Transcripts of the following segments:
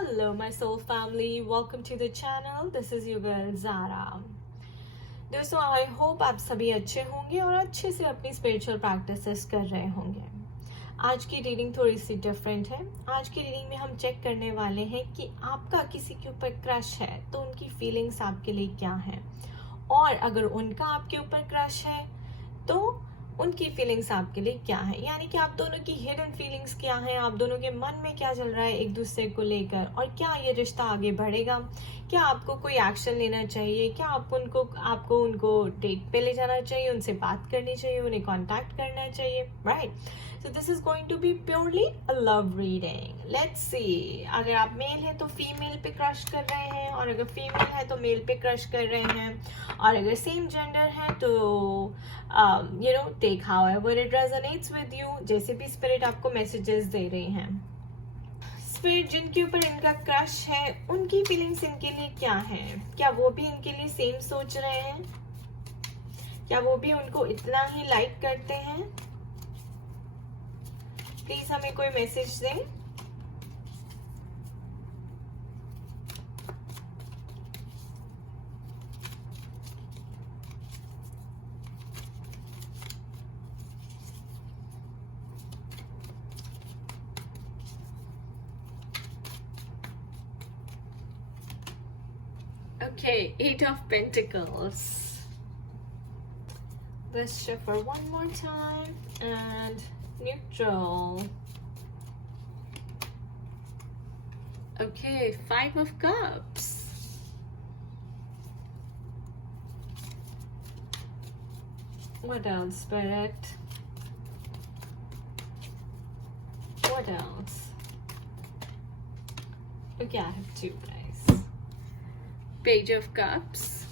Hello, my soul family. Welcome to the channel. This is your girl Zara. दोस्तों, I hope आप सभी अच्छे होंगे और अच्छे से अपनी स्पिरिचुअल प्रैक्टिसेस कर रहे होंगे। आज की रीडिंग थोड़ी सी डिफरेंट है। आज की रीडिंग में हम चेक करने वाले हैं कि आपका किसी के ऊपर क्रश है तो उनकी फीलिंग्स आपके लिए क्या हैं, और अगर उनका आपके ऊपर क्रश है तो उनकी फीलिंग्स आपके लिए क्या है। यानी कि आप दोनों की हिडन फीलिंग्स क्या हैं, आप दोनों के मन में क्या चल रहा है एक दूसरे को लेकर, और क्या ये रिश्ता आगे बढ़ेगा, क्या आपको कोई एक्शन लेना चाहिए, क्या आपको उनको डेट पे ले जाना चाहिए, उनसे बात करनी चाहिए, उन्हें कांटेक्ट करना चाहिए, right. So this is going to be purely a love reading. Let's see, अगर आप मेल हैं तो फीमेल पे क्रश कर रहे हैं, और अगर फीमेल है तो मेल पे क्रश कर रहे हैं, और अगर सेम जेंडर है तो take however it resonates with you, जैसे भी स्पिरिट आपको मैसेजेस दे रही हैं। स्पिरिट जिनके ऊपर इनका क्रश है उनकी फीलिंग्स इनके लिए क्या है, क्या वो भी इनके लिए सेम सोच रहे हैं, क्या वो भी उनको इतना ही लाइक करते हैं। प्लीज हमें कोई मैसेज दें। Okay, Eight of Pentacles. Let's shuffle one more time. And neutral. Okay, Five of Cups. What else, Spirit? What else? Okay, I have two, guys. Page of Cups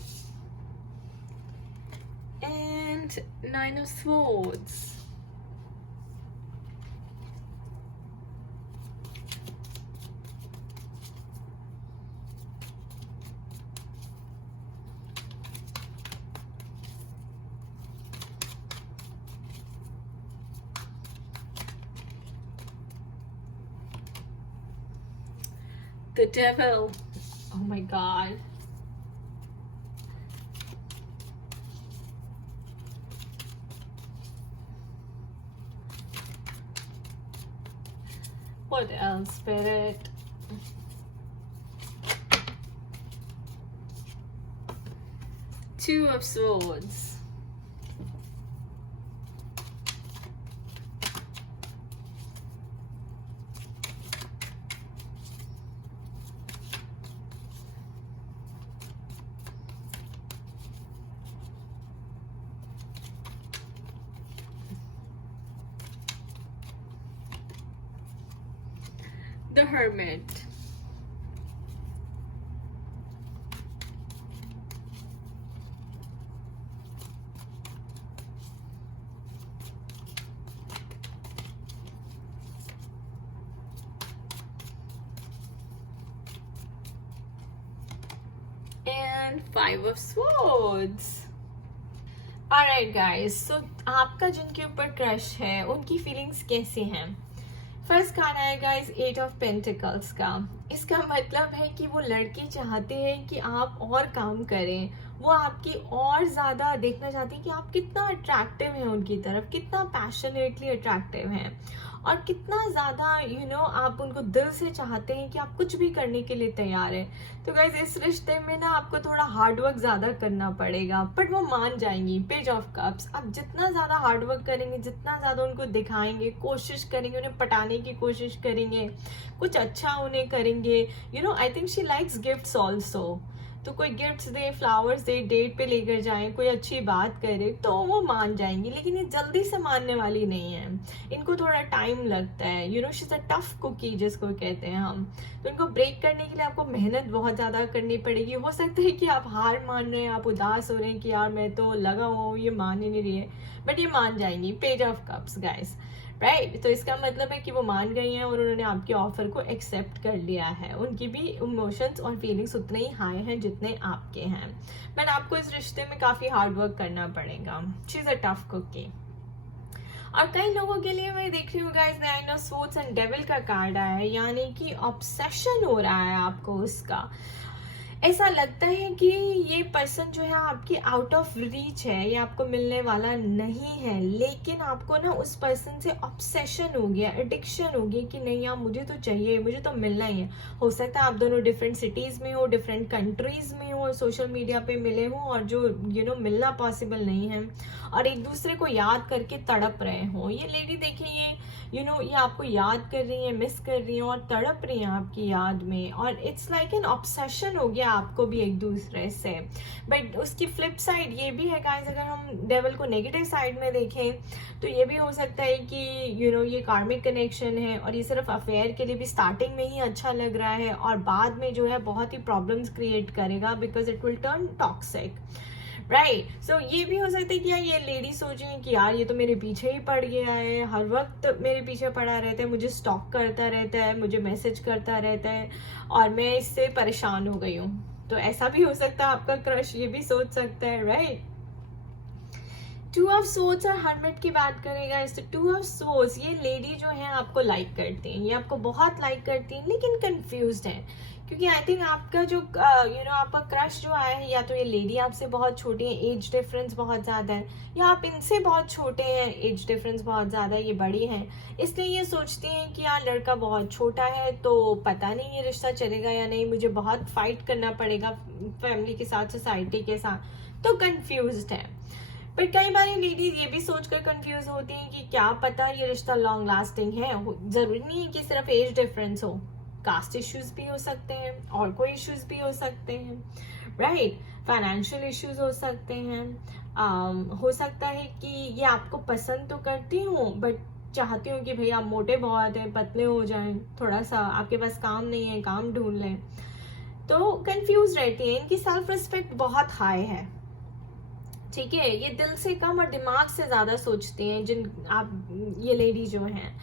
and Nine of Swords. The Devil. Oh my God. What else, Spirit? Two of Swords. The Hermit. And Five of Swords. Alright guys, so आपका जिनके ऊपर crush है उनकी feelings कैसे हैं। First card आया guys eight of pentacles का। इसका मतलब है कि वो लड़की चाहते हैं कि आप और काम करें, वो आपकी और ज़्यादा देखना चाहती हैं कि आप कितना अट्रैक्टिव हैं उनकी तरफ, कितना पैशनेटली अट्रैक्टिव हैं, और कितना ज़्यादा आप उनको दिल से चाहते हैं कि आप कुछ भी करने के लिए तैयार हैं। तो गाइज इस रिश्ते में ना आपको थोड़ा हार्डवर्क ज़्यादा करना पड़ेगा, बट वो मान जाएंगी। पेज ऑफ कप्स, आप जितना ज़्यादा हार्डवर्क करेंगे, जितना ज़्यादा उनको दिखाएंगे, कोशिश करेंगे, उन्हें पटाने की कोशिश करेंगे, कुछ अच्छा उन्हें करेंगे। I think she likes gifts also, तो कोई गिफ्ट्स दे, फ्लावर्स दे, डेट पे लेकर जाएं, कोई अच्छी बात करे तो वो मान जाएंगी। लेकिन ये जल्दी से मानने वाली नहीं है, इनको थोड़ा टाइम लगता है। She is a tough cookie जिसको कहते हैं हम। तो इनको ब्रेक करने के लिए आपको मेहनत बहुत ज़्यादा करनी पड़ेगी। हो सकता है कि आप हार मान रहे हैं, आप उदास हो रहे हैं कि यार मैं तो लगा हुआ हूँ, ये मान ही नहीं रही है, बट ये मान जाएंगी। Page of cups guys, right. तो इसका मतलब है कि वो मान गई हैं और उन्होंने आपके ऑफर को एक्सेप्ट कर लिया है। उनकी भी इमोशंस और फीलिंग्स उतने ही हाई हैं जितने आपके हैं, बट आपको इस रिश्ते में काफ़ी हार्ड वर्क करना पड़ेगा। She is a tough cookie. और कई लोगों के लिए मैं देख रही हूँ guys, nine of swords and devil का कार्ड आया है, यानी कि ऑब्सेशन हो रहा है आपको उसका। ऐसा लगता है कि ये पर्सन जो है आपकी आउट ऑफ रीच है, ये आपको मिलने वाला नहीं है, लेकिन आपको ना उस पर्सन से ऑब्सेशन हो गया, एडिक्शन हो गया कि नहीं यार मुझे तो चाहिए, मुझे तो मिलना ही है। हो सकता है आप दोनों डिफरेंट सिटीज में हो, डिफरेंट कंट्रीज में हो, सोशल मीडिया पे मिले हो और जो मिलना पॉसिबल नहीं है और एक दूसरे को याद करके तड़प रहे हो। ये लेडी देखिए, ये ये आपको याद कर रही है, मिस कर रही है और तड़प रही है आपकी याद में, और इट्स लाइक एन ऑब्सेशन हो गया आपको भी एक दूसरे से। बट उसकी फ्लिप साइड ये भी है गाइस, अगर हम डेविल को नेगेटिव साइड में देखें तो ये भी हो सकता है कि ये कार्मिक कनेक्शन है और ये सिर्फ अफेयर के लिए भी स्टार्टिंग में ही अच्छा लग रहा है और बाद में जो है बहुत ही प्रॉब्लम्स क्रिएट करेगा, because it will turn toxic, right. So ये भी हो सकता है कि यार ये लेडी सोच रही है कि यार ये तो मेरे पीछे ही पड़ गया है, हर वक्त मेरे पीछे पड़ा रहता है, मुझे स्टॉक करता रहता है, मुझे मैसेज करता रहता है और मैं इससे परेशान हो गई हूँ। तो ऐसा भी हो सकता है, आपका क्रश ये भी सोच सकता है, राइट। टू ऑफ सोर्ड्स और हर्मिट की बात करेगा, इससे टू ऑफ सोर्ड्स, ये लेडी जो है आपको लाइक करती हैं, ये आपको बहुत लाइक करती हैं, लेकिन कंफ्यूज्ड है क्योंकि आई थिंक आपका जो आपका क्रश जो आया है, या तो ये लेडी आपसे बहुत छोटी है, एज डिफरेंस बहुत ज़्यादा है, या आप इनसे बहुत छोटे हैं, एज डिफरेंस बहुत ज़्यादा है, ये बड़ी हैं, इसलिए ये सोचती हैं कि यार लड़का बहुत छोटा है तो पता नहीं ये रिश्ता चलेगा या नहीं, मुझे बहुत फाइट करना पड़ेगा फैमिली के साथ, सोसाइटी के साथ, तो कंफ्यूज्ड है। पर कई बार लेडीज ये भी सोचकर कंफ्यूज होती हैं कि क्या पता ये रिश्ता लॉन्ग लास्टिंग है। जरूरी नहीं है कि सिर्फ एज डिफरेंस हो, कास्ट इश्यूज भी हो सकते हैं और कोई इश्यूज भी हो सकते हैं, राइट। फाइनेंशियल इश्यूज हो सकते हैं, हो सकता है कि ये आपको पसंद तो करती हूँ बट चाहती हूँ कि भैया आप मोटे बहुत हैं, पतले हो जाएं, थोड़ा सा आपके पास काम नहीं है, काम ढूंढ लें, तो कंफ्यूज रहती है। इनकी सेल्फ रिस्पेक्ट बहुत हाई है, ठीक है, ये दिल से कम और दिमाग से ज्यादा सोचती हैं ये लेडी जो हैं,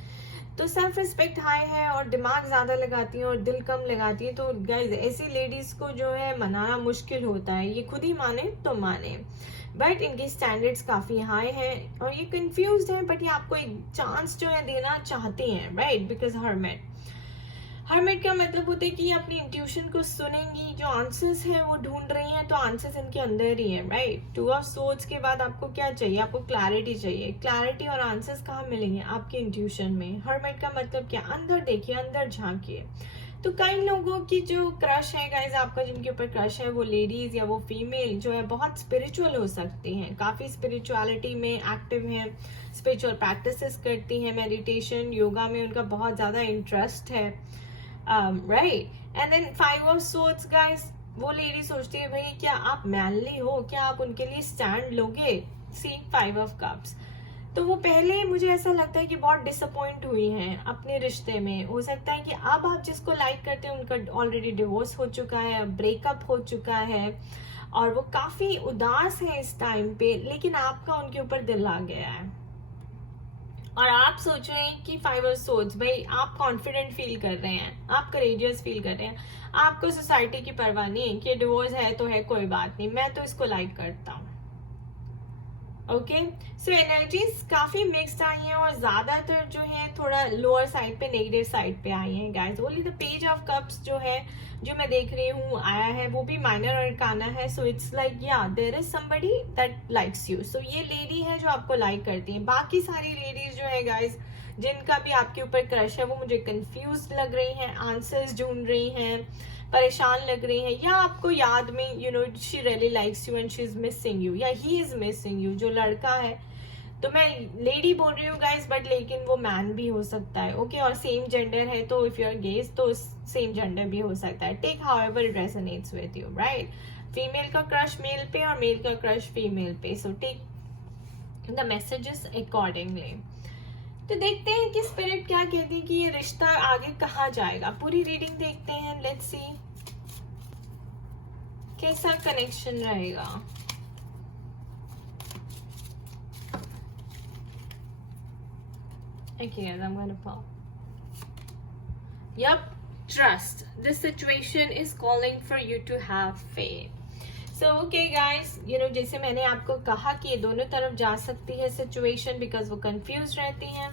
तो सेल्फ रिस्पेक्ट हाई है और दिमाग ज्यादा लगाती हैं और दिल कम लगाती है। तो गाइज ऐसी लेडीज को जो है मनाना मुश्किल होता है, ये खुद ही माने तो माने, बट इनकी स्टैंडर्ड्स काफी हाई हैं और ये कंफ्यूज्ड है, बट ये आपको एक चांस जो है देना चाहती हैं, राइट, बिकॉज हर्मिट का मतलब होता है कि ये अपनी इंट्यूशन को सुनेंगी, जो आंसर्स है वो ढूंढ रही हैं, तो आंसर्स इनके अंदर ही है, राइट। टू ऑफ सोर्ड्स के बाद आपको क्या चाहिए, आपको क्लैरिटी चाहिए, क्लैरिटी और आंसर्स कहाँ मिलेंगे, आपके इंट्यूशन में। हर्मिट का मतलब क्या, अंदर देखिए, अंदर झांकिए। तो कई लोगों की जो क्रश है गाइज, आपका जिनके ऊपर क्रश है, वो लेडीज या वो फीमेल जो है बहुत स्पिरिचुअल हो सकती हैं, काफी स्पिरिचुअलिटी में एक्टिव हैं, स्पिरिचुअल प्रैक्टिसेस करती हैं, मेडिटेशन योगा में उनका बहुत ज्यादा इंटरेस्ट है, right. And then five of swords guys, वो लेडी सोचती है भाई क्या आप मैनली हो, क्या आप उनके लिए स्टैंड लोगे। सी फाइव ऑफ कप्स, तो वो पहले मुझे ऐसा लगता है कि बहुत डिसअपॉइंट हुई हैं अपने रिश्ते में। हो सकता है कि अब आप जिसको लाइक करते हैं उनका ऑलरेडी डिवोर्स हो चुका है, ब्रेकअप हो चुका है और वो काफी उदास है इस टाइम पे, लेकिन आपका उनके ऊपर दिल आ गया है और आप सोच रहे हैं कि फाइव ऑफ सोर्ड्स, भाई आप कॉन्फिडेंट फील कर रहे हैं, आप करेजियस फील कर रहे हैं, आपको सोसाइटी की परवाह नहीं है कि डिवोर्स है तो है, कोई बात नहीं, मैं तो इसको लाइक करता हूँ। ओके, सो एनर्जीज काफी मिक्स्ड आई हैं और ज्यादातर जो है थोड़ा लोअर साइड पे, नेगेटिव साइड पे आई हैं guys. Only the page of cups जो है, जो मैं देख रही हूँ आया है, वो भी माइनर अरकाना है। सो इट्स लाइक या there is somebody that likes you. So ये लेडी है जो आपको लाइक करती है। बाकी सारी लेडीज जो है गाइस, जिनका भी आपके ऊपर क्रश है, वो मुझे कंफ्यूज लग रही हैं, आंसर्स ढूंढ रही हैं, परेशान लग रही है, या आपको याद में she really likes you and she is missing you, या ही इज मिसिंग यू। जो लड़का है, तो मैं लेडी बोल रही हूँ गाइस, बट लेकिन वो मैन भी हो सकता है, ओके, और सेम जेंडर है, तो इफ यू आर गेज तो सेम जेंडर भी हो सकता है। Take however it resonates with you, right. Female का क्रश मेल पे और मेल का क्रश फीमेल पे, so take the messages accordingly. तो देखते हैं कि स्पिरिट क्या कहती है कि ये रिश्ता आगे कहाँ जाएगा। पूरी रीडिंग देखते हैं, लेट्स सी कैसा कनेक्शन रहेगा। Okay, I'm gonna pull. Yup, trust. This situation is calling for you to have faith. So okay guys, you know जैसे मैंने आपको कहा कि ये दोनों तरफ जा सकती है सिचुएशन, बिकॉज वो कंफ्यूज रहती हैं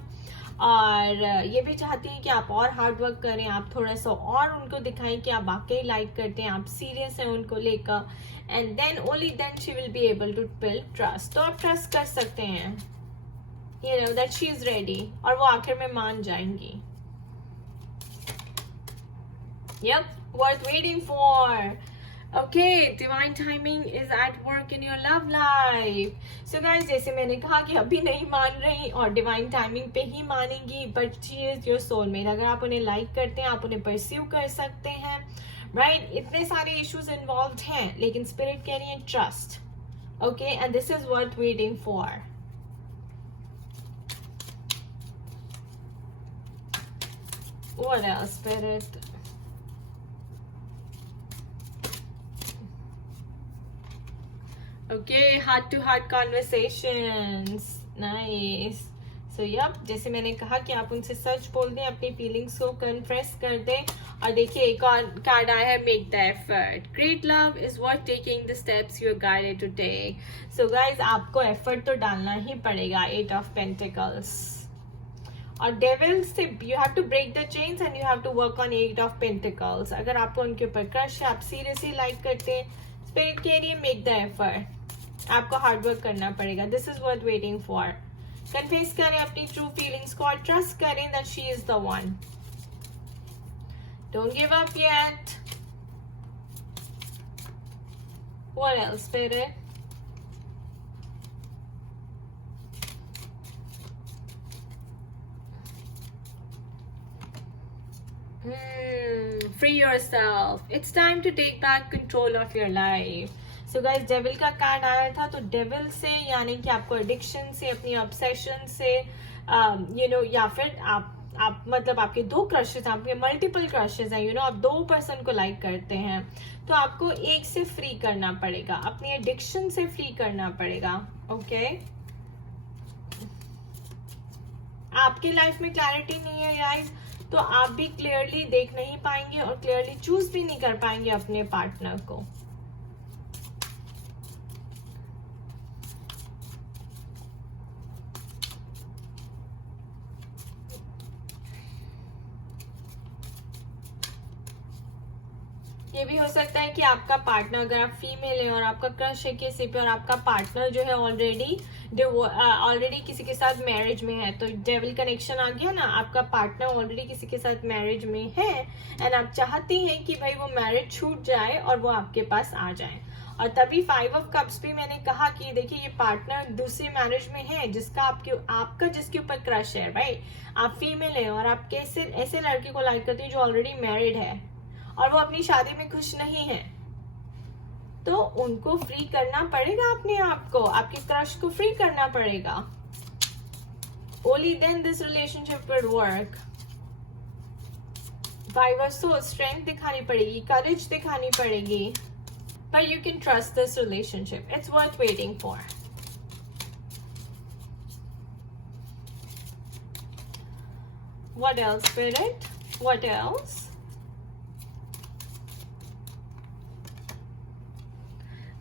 और ये भी चाहती हैं कि आप और हार्ड वर्क करें, आप थोड़ा सा और उनको दिखाएं कि आप वाकई लाइक करते हैं, आप सीरियस हैं उनको लेकर, and then only then she will be able to build trust. तो आप ट्रस्ट कर सकते हैं, you know that she is ready, और वो आखिर में मान जाएंगी। Yep, worth waiting for. Okay, divine timing is at work in your love life. So guys, जैसे मैंने कहा कि अभी नहीं मान रही और डिवाइन टाइमिंग पे ही मानेंगी, but she is your soulmate. अगर आप उन्हें लाइक करते हैं, आप उन्हें परस्यू कर सकते हैं, राइट? इतने सारे इश्यूज इन्वॉल्व हैं, लेकिन स्पिरिट कह रही है trust, okay, and this is worth waiting for. What else, spirit? Okay, heart to heart conversations, nice. So yep, जैसे मैंने कहा कि आप उनसे सच बोल दें, अपनी फीलिंग्स को कन्फ्रेस कर दें। और देखिए एक और कार्ड आया है, make the effort. Great love is worth taking the steps you are guided to take. So guys, आपको एफर्ट तो डालना ही पड़ेगा। 8 ऑफ पेंटिकल्स और डेविल से you have to break the chains and you have to work on 8 of pentacles. अगर आपको उनके ऊपर क्रश है, आप सीरियसली लाइक करते हैं, स्पिरिट के लिए मेक द एफर्ट, आपको हार्ड वर्क करना पड़ेगा। This is worth waiting for. Confess करें अपनी ट्रू फीलिंग्स को और ट्रस्ट करें that she is the one. Don't give up yet. What else, spirit? Free yourself. It's time to take back control of your life. So guys, devil का card आया था, तो devil से यानी कि आपको एडिक्शन से, अपनी ऑब्सेशन से, यू नो, या फिर आप मतलब आपके 2 क्रशेस, आपके मल्टीपल क्रशेस हैं, यू नो, आप 2 पर्सन को लाइक करते हैं, तो आपको एक से फ्री करना पड़ेगा, अपनी एडिक्शन से फ्री करना पड़ेगा। ओके, आपकी लाइफ में क्लैरिटी नहीं है गाइस, तो आप भी क्लियरली देख नहीं पाएंगे और क्लियरली चूज भी नहीं कर पाएंगे अपने पार्टनर को। ये भी हो सकता है कि आपका पार्टनर, अगर आप फीमेल है और आपका क्रश है किसी पे और आपका पार्टनर जो है ऑलरेडी किसी के साथ मैरिज में है, तो डेविल कनेक्शन आ गया ना, आपका पार्टनर ऑलरेडी किसी के साथ मैरिज में है एंड आप चाहती हैं कि भाई वो मैरिज छूट जाए और वो आपके पास आ जाए। और तभी 5 ऑफ कप्स भी मैंने कहा कि देखिए ये पार्टनर दूसरी मैरिज में है जिसका आपका जिसके ऊपर क्रश है, राइट? आप फीमेल है और आप कैसे ऐसे लड़के को लाइक करती है जो ऑलरेडी मैरिड है और वो अपनी शादी में खुश नहीं है, तो उनको फ्री करना पड़ेगा, अपने आप को, आपके क्रश को फ्री करना पड़ेगा। Only then this relationship will work. 5 of Swords, strength दिखानी पड़ेगी, करेज दिखानी पड़ेगी, but you can trust this relationship. It's worth waiting for. What else, Spirit? What else?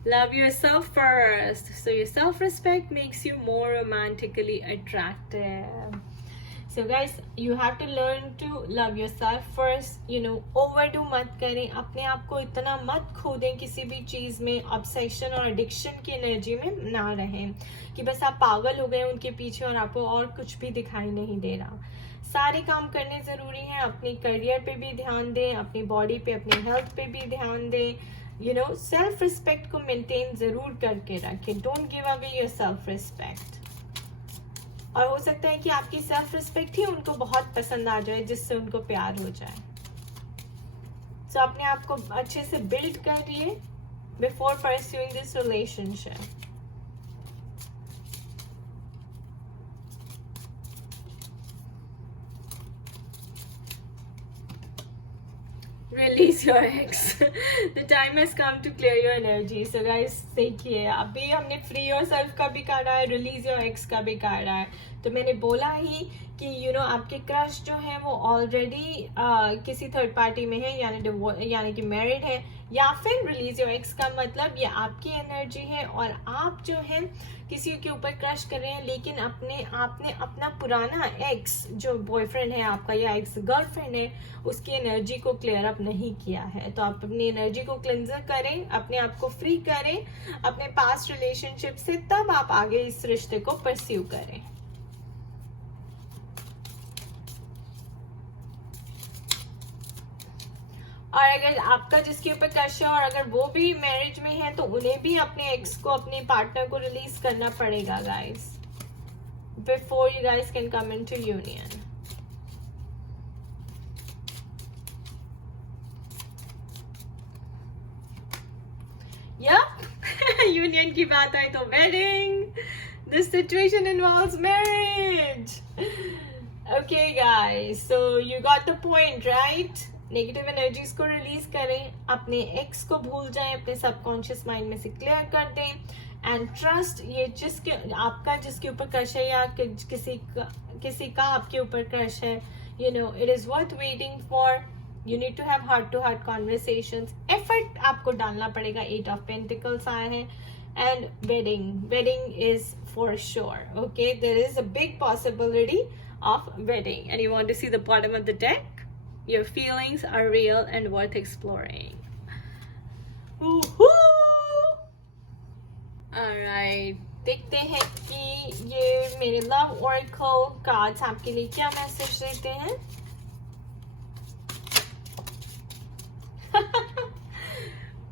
Love yourself first. So your self-respect makes you more romantically attractive. So guys, you have to learn to love yourself first. You know, overdo मत करें, अपने आप को इतना मत खो दें किसी भी चीज में, ऑब्सेशन और एडिक्शन की एनर्जी में ना रहें कि बस आप पागल हो गए उनके पीछे और आपको और कुछ भी दिखाई नहीं दे रहा। सारे काम करने जरूरी हैं, अपने करियर पे भी ध्यान दें, अपनी बॉडी पे, अपनी हेल्थ पे भी ध्यान दें। यू नो, सेल्फ रिस्पेक्ट को मेंटेन जरूर करके रखें। Don't give away your self respect. और हो सकता है कि आपकी सेल्फ रिस्पेक्ट ही उनको बहुत पसंद आ जाए, जिससे उनको प्यार हो जाए। सो अपने आप को अच्छे से बिल्ड करिए before pursuing this relationship. Release your ex. The time has come to clear your energy. So guys, देखिए अभी हमने free yourself का भी कार्ड आया, release your ex का भी कार्ड आया। तो मैंने बोला ही कि आपके क्रश जो है वो ऑलरेडी किसी थर्ड पार्टी में है, यानी कि मैरिड है, या फिर रिलीज योर एक्स का मतलब ये आपकी एनर्जी है और आप जो है किसी के ऊपर क्रश कर रहे हैं, लेकिन आपने अपना पुराना एक्स जो बॉयफ्रेंड है आपका या एक्स गर्लफ्रेंड है उसकी एनर्जी को क्लियर अप नहीं किया है। तो आप अपनी एनर्जी को क्लिंजर करें, अपने आप को फ्री करें अपने पास्ट रिलेशनशिप से, तब आप आगे इस रिश्ते को परस्यू करें। और अगर आपका जिसके ऊपर क्रश है और अगर वो भी मैरिज में है तो उन्हें भी अपने एक्स को, अपने पार्टनर को रिलीज करना पड़ेगा guys, before you guys can come into union. Union की बात आई तो wedding, this situation involves marriage. Okay guys, so you got the point right. Negative energies को रिलीज करें, अपने एक्स को भूल जाएं, अपने सबकॉन्शियस माइंड में से क्लियर कर दें एंड ट्रस्ट। ये जिसके ऊपर क्रश है या किसी का आपके ऊपर क्रश है, it is worth waiting for. You need to have heart to heart conversations. Effort आपको डालना पड़ेगा। 8 ऑफ पेंटिकल्स आए हैं and wedding is for sure. Okay, there is a big possibility of wedding and you want to see the bottom of the deck. Your feelings are real and worth exploring. Alright, देखते हैं कि ये मेरे love oracle cards आपके लिए क्या message देते हैं।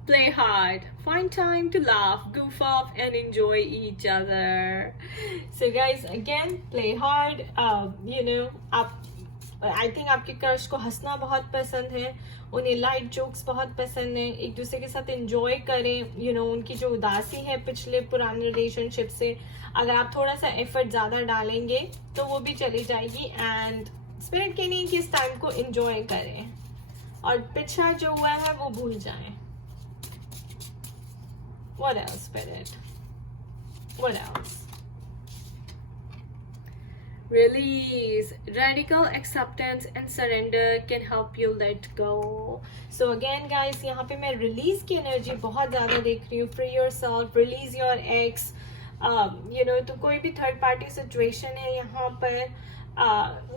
Play hard, find time to laugh, goof off and enjoy each other. So guys, again, play hard. आप आई थिंक आपके क्रश को हंसना बहुत पसंद है, उन्हें लाइट जोक्स बहुत पसंद है, एक दूसरे के साथ एंजॉय करें। उनकी जो उदासी है पिछले पुराने रिलेशनशिप से, अगर आप थोड़ा सा एफर्ट ज़्यादा डालेंगे तो वो भी चली जाएगी। एंड स्पिरिट के लिए कि इस टाइम को एंजॉय करें और पिछला जो हुआ है वो भूल जाएं। What else, Spirit? What else? Release, radical acceptance and surrender can help you let go. So again guys, यहाँ पे मैं release की energy बहुत ज़्यादा देख रही हूँ। Free yourself, release your ex. तो कोई भी third party situation है यहाँ पर,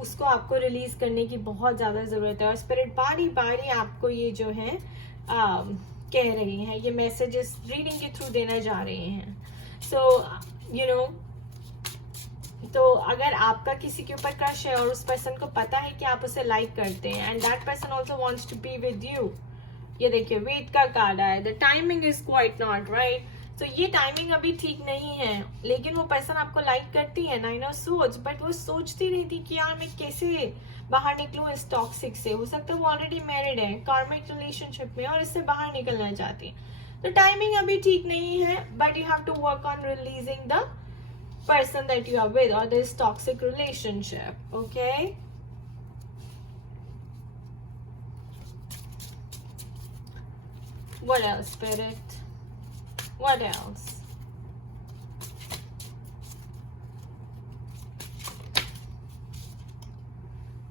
उसको आपको release करने की बहुत ज़्यादा ज़रूरत है। और spirit बारी बारी आपको ये जो है कह रही हैं, ये messages reading के through देना जा रहे हैं। So तो अगर आपका किसी के ऊपर क्रश है और उस पर्सन को पता है कि आप उसे लाइक करते हैं and that person also wants to be with you, ये देखिए वेट का कार्ड आया, the timing is quite not right. तो ये टाइमिंग अभी ठीक नहीं है, लेकिन वो पर्सन आपको लाइक करती है, 9 ऑफ सोर्ड्स, बट वो सोचती रहती कि यार मैं कैसे बाहर निकलूं इस टॉक्सिक से। हो सकता है वो ऑलरेडी मैरिड है, कार्मिक रिलेशनशिप में, और इससे बाहर निकलना चाहती है। तो टाइमिंग अभी ठीक नहीं है, but you have to work on releasing the person that you are with or this toxic relationship. Okay, what else, Spirit? What else?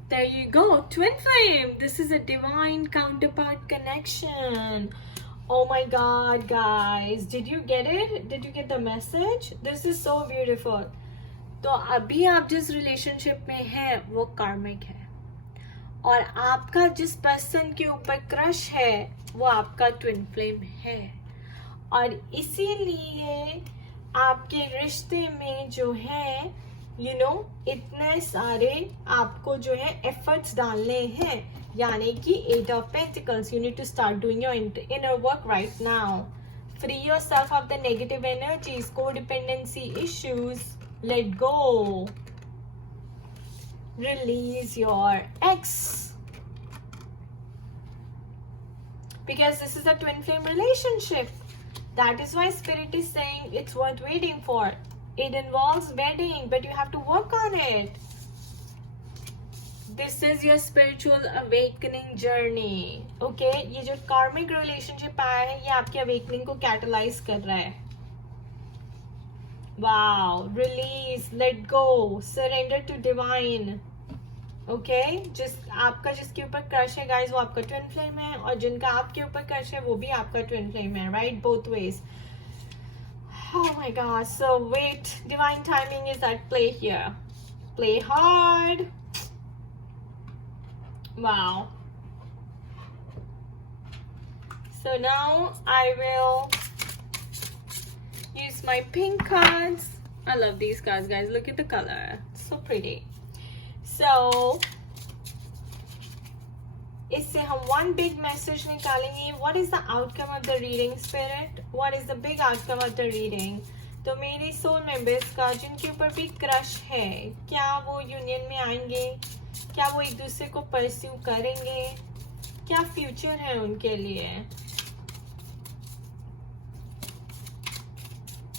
There you go, twin flame. This is a divine counterpart connection. Oh my god guys, did you get it? Did you get the message? This is so beautiful. तो अभी आप जिस relationship में हैं वो कार्मिक है, और आपका जिस पर्सन के ऊपर क्रश है वो आपका ट्विन फ्लेम है, और इसीलिए आपके रिश्ते में जो है इतने सारे आपको जो है एफर्ट्स डालने हैं, यानी कि 8 of Pentacles. You need to start doing your inner work right now. Free yourself of the negative energies, codependency issues. Let go. Release your ex. Because this is a twin flame relationship. That is why Spirit is saying it's worth waiting for. It involves wedding, but you have to work on it. This is your spiritual awakening journey. Okay, ये जो karmic relationship आया है ये आपके awakening को catalyze कर रहा है. Wow, release, let go, surrender to divine. Okay जिसके ऊपर क्रश है गाइज वो आपका ट्विन फ्लेम है, और जिनका आपके ऊपर क्रश है वो भी आपका ट्विन फ्लेम है, right, both ways. Oh my god, so wait, divine timing is at play here. Play hard. Wow. So now I will use my pink cards. I love these cards, guys. Look at the color. So pretty. So इससे हम one big message निकालेंगे. What is the outcome of the reading, spirit? What is the big outcome of the reading? तो मेरे soul members का जिनके ऊपर भी crush है, क्या वो यूनियन में आएंगे? क्या वो एक दूसरे को परस्यू करेंगे? क्या फ्यूचर है उनके लिए?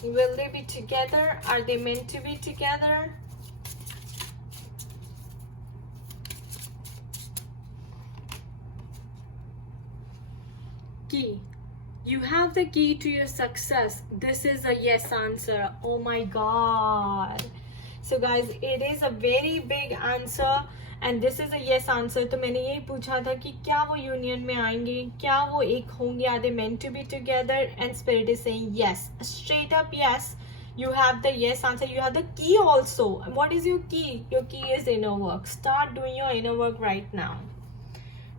Will they be together? Are they meant to be together? Key. You have the key to your success. This is a yes answer. Oh my god. So guys, it is a very big answer and this is a yes answer. तो मैंने यही पूछा था कि क्या वो union में आएंगे, क्या वो एक होंगे, are they meant to be together? And spirit is saying yes, straight up yes. You have the yes answer. You have the key also. What is your key? Your key is inner work. Start doing your inner work right now.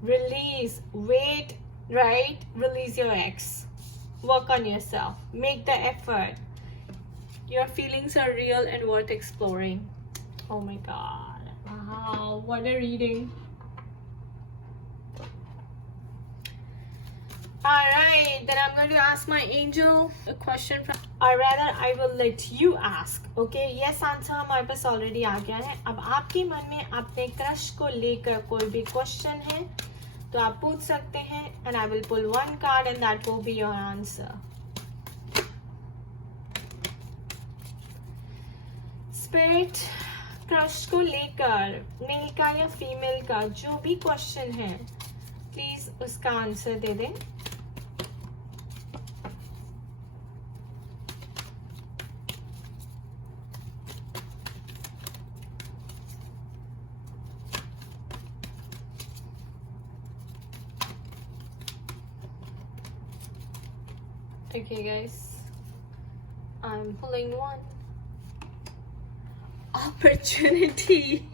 Release, wait, right? Release your ex. Work on yourself. Make the effort. Your feelings are real and worth exploring. Oh my god. Wow, what a reading. Alright, then I'm going to ask my angel a question from, or rather I will let you ask. Okay, yes answer हमारे पास already आ गया है. अब आपके मन में अपने crush को लेकर कोई भी क्वेश्चन है तो आप पूछ सकते हैं and I will pull one card and that will be your answer. Spirit, crush को लेकर मेल का या फीमेल का जो भी क्वेश्चन है प्लीज उसका आंसर दे दें. Okay guys, I'm pulling one. Opportunity.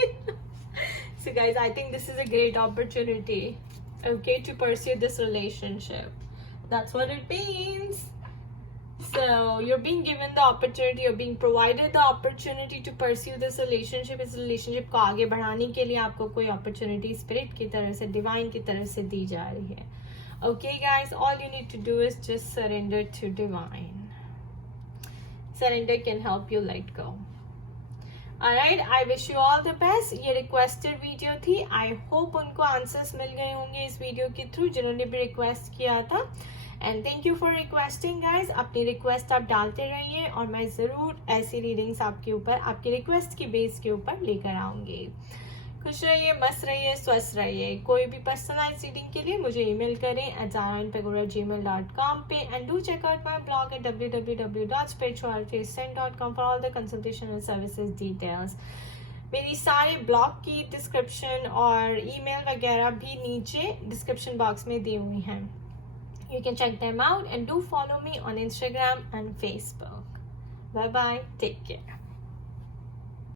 So guys, I think this is a great opportunity, okay, to pursue this relationship. That's what it means. So you're being given the opportunity, you're being provided the opportunity to pursue this relationship. इस relationship को आगे बढ़ाने के लिए आपको कोई opportunity spirit की तरह से, divine की तरह से दी जा रही है. Okay guys, all you need to do is just surrender to divine. Surrender can help you let go. Alright, I wish you all the best. ये requested video थी. I hope उनको answers मिल गए होंगे इस video के through जिन्होंने भी request किया था. And thank you for requesting guys. अपनी request आप डालते रहिए और मैं ज़रूर ऐसी readings आपके ऊपर, आपकी request की base के ऊपर लेकर आऊँगी. खुश रहिए, मस्त रहिए, स्वस्थ रहिए. कोई भी पर्सनलाइज्ड रीडिंग के लिए मुझे ईमेल करें @zarainpagora@gmail.com पे and do check out my blog at www.spiritualityascent.com for all the consultation and services details. मेरी सारे ब्लॉग की डिस्क्रिप्शन और ईमेल वगैरह भी नीचे डिस्क्रिप्शन बॉक्स में दी हुई हैं. You can check them out and do follow me on Instagram and Facebook. Bye bye. Take care.